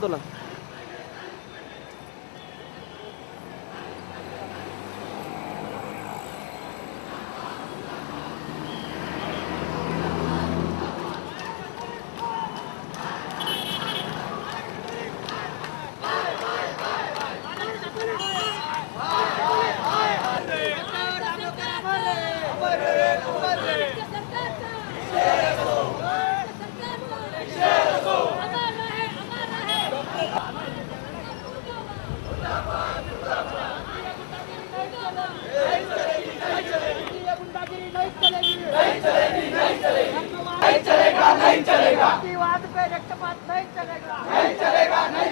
তোলা तुला जातिवाद पे रक्तपात नहीं चलेगा।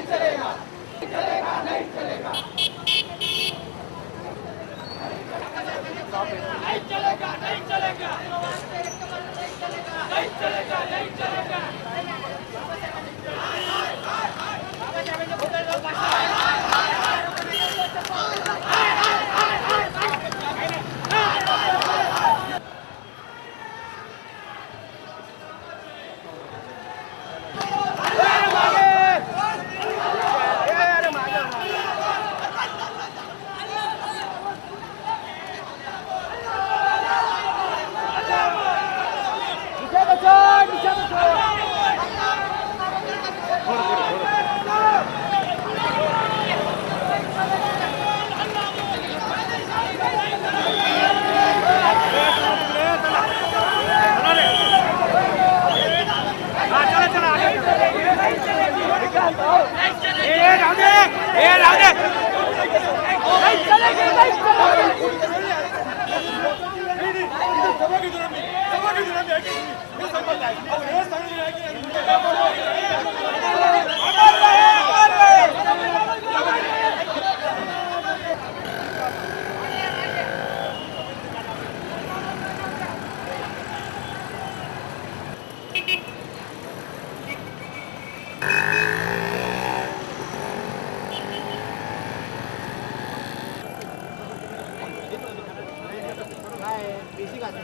काय बेसिक आहे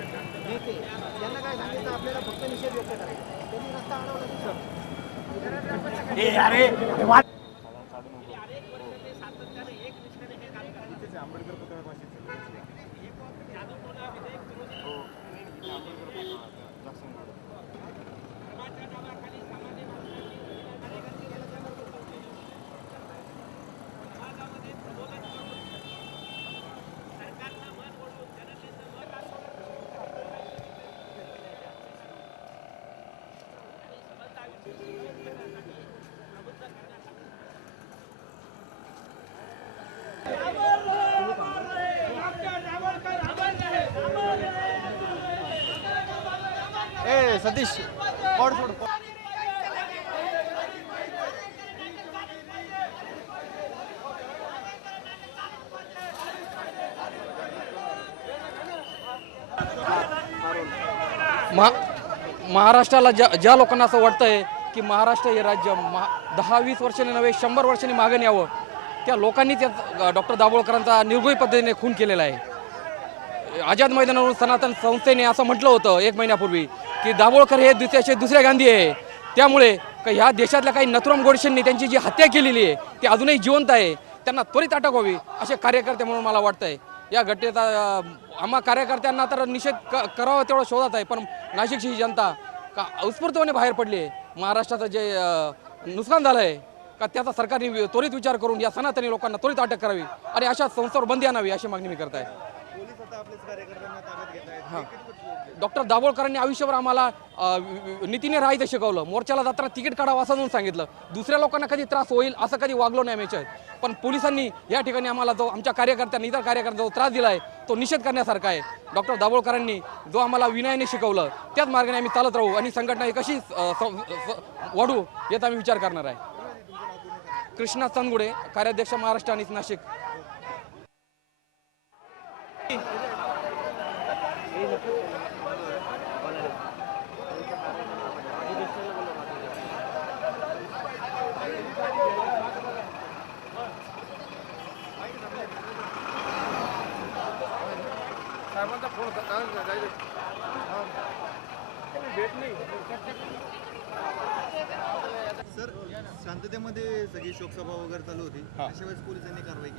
नेते त्यांना काय सांगितलं आपल्याला फक्त निषेध व्यक्त करायचा त्यांनी सतीश. पड सोड महा महाराष्ट्राला ज्या ज्या लोकांना असं वाटतंय की महाराष्ट्र हे राज्य महा दहा वीस वर्षांनी नव्हे शंभर वर्षांनी मागं न्यावं त्या लोकांनी त्या डॉक्टर दाभोळकरांचा निर्भय पद्धतीने खून केलेला आहे. आझाद मैदानावरून सनातन संस्थेने असं म्हटलं होतं एक महिन्यापूर्वी की दाभोळकर हे दुसऱ्याचे दुसरे गांधी आहे. त्यामुळे का ह्या देशातल्या काही नथुराम गोडसेंनी त्यांची जी हत्या केलेली आहे ती अजूनही जिवंत आहे. त्यांना त्वरित अटक व्हावी असे कार्यकर्ते म्हणून मला वाटतंय. या घटनेचा आम्हा कार्यकर्त्यांना तर निषेध क करावा तेवढा शोधात आहे पण नाशिकची ही जनता का उत्स्फूर्तपणे बाहेर पडली आहे. महाराष्ट्राचं जे नुकसान झालं आहे का त्याचा सरकारने वि- त्वरित विचार करून या सनातनी लोकांना त्वरित अटक करावी आणि अशा संस्थेवर बंदी आणावी अशी मागणी मी करत आहे. हां. डॉक्टर दाभोळकरांनी आयुष्यभर आम्हाला नीतीने राहायचं शिकवलं. मोर्चाला जाताना तिकीट काढावं असं म्हणून सांगितलं. दुसऱ्या लोकांना कधी त्रास होईल असं कधी वागलो नाही आम्ही पण पोलिसांनी या ठिकाणी आम्हाला जो आमच्या कार्यकर्त्यांना इतर कार्यकर्त्यांना जो त्रास दिला आहे तो निषेध करण्यासारखा आहे. डॉक्टर दाभोळकरांनी जो आम्हाला विनयाने शिकवलं त्याच मार्गाने आम्ही चालत राहू आणि संघटना ही कशी वाढू याचा आम्ही विचार करणार आहे. कृष्णा चंदगुडे कार्याध्यक्ष महाराष्ट्र आणि नाशिक. सर शांततेमध्ये सगळी शोकसभा वगैरे चालू होती. अशा वेळेस पोलिसांनी कारवाई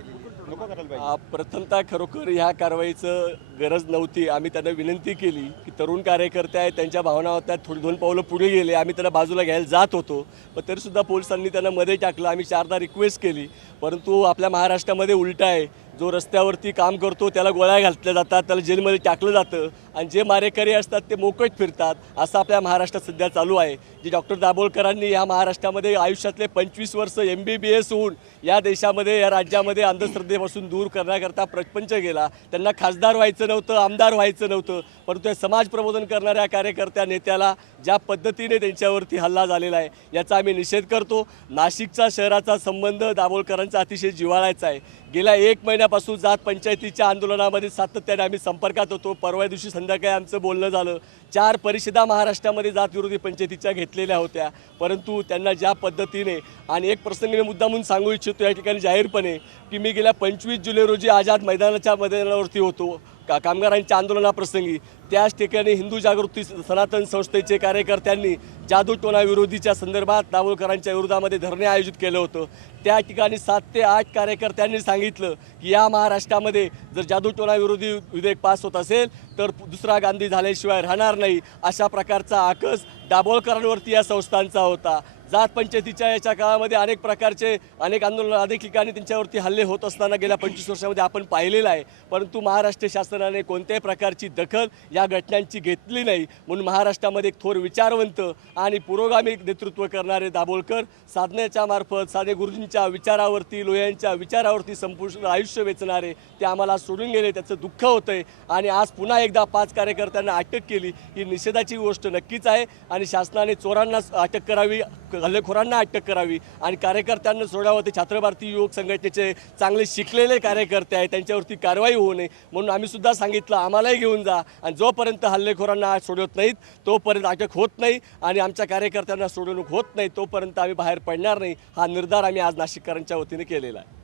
प्रथमतः खरोखर ह्या कारवाईचं गरज नव्हती. आम्ही त्यांना विनंती केली की तरुण कार्यकर्ते आहेत त्यांच्या भावना होत्या. थोडी दोन पावलं पुढे गेले. आम्ही त्यांना बाजूला घ्यायला जात होतो. पण तरीसुद्धा पोलिसांनी त्यांना मध्ये टाकलं. आम्ही चारदा रिक्वेस्ट केली. परंतु आपल्या महाराष्ट्रामध्ये उलटा आहे. जो रस्त्यावरती काम करतो त्याला गोळ्या घातल्या जातात त्याला जेलमध्ये टाकलं जातं आणि जे मारेकरी असतात ते मोकट फिरतात. असं आपल्या महाराष्ट्रात सध्या चालू आहे. जे डॉक्टर दाभोळकरांनी या महाराष्ट्रामध्ये आयुष्यातले पंचवीस वर्ष एम बी बी एस होऊन या देशामध्ये या राज्यामध्ये अंधश्रद्धेपासून दूर करण्याकरता प्रपंच गेला त्यांना खासदार व्हायचं नव्हतं आमदार व्हायचं नव्हतं परंतु या समाज प्रबोधन करणाऱ्या कार्यकर्त्या नेत्याला ज्या पद्धतीने त्यांच्यावरती हल्ला झालेला आहे याचा आम्ही निषेध करतो. नाशिकचा शहराचा संबंध दाभोळकरांचा अतिशय जिवाळायचा आहे. गेल्या एक महिन्यापासून जात पंचायतीच्या आंदोलनामध्ये सातत्याने आम्ही संपर्कात होतो. परवा दिवशी संध्याकाळी आमचं बोलणं झालं. चार परिषदा महाराष्ट्रामध्ये जात विरोधी पंचायतीच्या घेतलेल्या होत्या. परंतु त्यांना ज्या पद्धतीने आणि एक प्रसंग मी मुद्दा म्हणून सांगू इच्छितो या ठिकाणी जाहीरपणे की मी गेल्या पंचवीस जुलै रोजी आझाद मैदानाच्या मैदानावरती होतो. का कामगारांच्या आंदोलनाप्रसंगी त्याच ठिकाणी हिंदू जागृती सनातन संस्थेचे कार्यकर्त्यांनी जादूटोणा विरोधीच्या संदर्भात दाभोळकरांच्या विरोधामध्ये धरणे आयोजित केलं होतं. त्या ठिकाणी सात ते आठ कार्यकर्त्यांनी सांगितलं की या महाराष्ट्रामध्ये जर जादूटोणा विरोधी विधेयक पास होत असेल तर दुसरा गांधी झाल्याशिवाय राहणार नाही अशा प्रकारचा आकस दाभोळकरांवरती या संस्थांचा होता. जात पंचायतीच्या याच्या काळामध्ये अनेक प्रकारचे अनेक आंदोलन अनेक ठिकाणी त्यांच्यावरती हल्ले होत असताना गेल्या पंचवीस वर्षामध्ये आपण पाहिलेलं आहे. परंतु महाराष्ट्र शासनाने कोणत्याही प्रकारची दखल या घटनांची घेतली नाही. म्हणून महाराष्ट्रामध्ये एक थोर विचारवंत आणि पुरोगामी नेतृत्व करणारे दाभोळकर साधनेच्या मार्फत साधे गुरुजींच्या विचारावरती लोह्यांच्या विचारावरती संपूर्ण आयुष्य वेचणारे ते आम्हाला सोडून गेले त्याचं दुःख होतं आहे आणि आज पुन्हा एकदा पाच कार्यकर्त्यांना अटक केली. ही निषेधाची गोष्ट नक्कीच आहे आणि शासनाने चोरांना अटक करावी हल्लेखोरांना अटक करावी आणि कार्यकर्त्यांना सोडावं. ते छात्र भारतीय युवक संघटनेचे चांगले शिकलेले कार्यकर्ते आहेत. त्यांच्यावरती कारवाई होऊ नये म्हणून आम्ही सुद्धा सांगितलं आम्हालाही घेऊन जा. आणि जोपर्यंत हल्लेखोरांना सोडवत नाहीत तोपर्यंत अटक होत नाही आणि आमच्या कार्यकर्त्यांना सोडवणूक होत नाही तोपर्यंत आम्ही बाहेर पडणार नाही. हा निर्धार आम्ही आज नाशिककरांच्या वतीने केलेला आहे.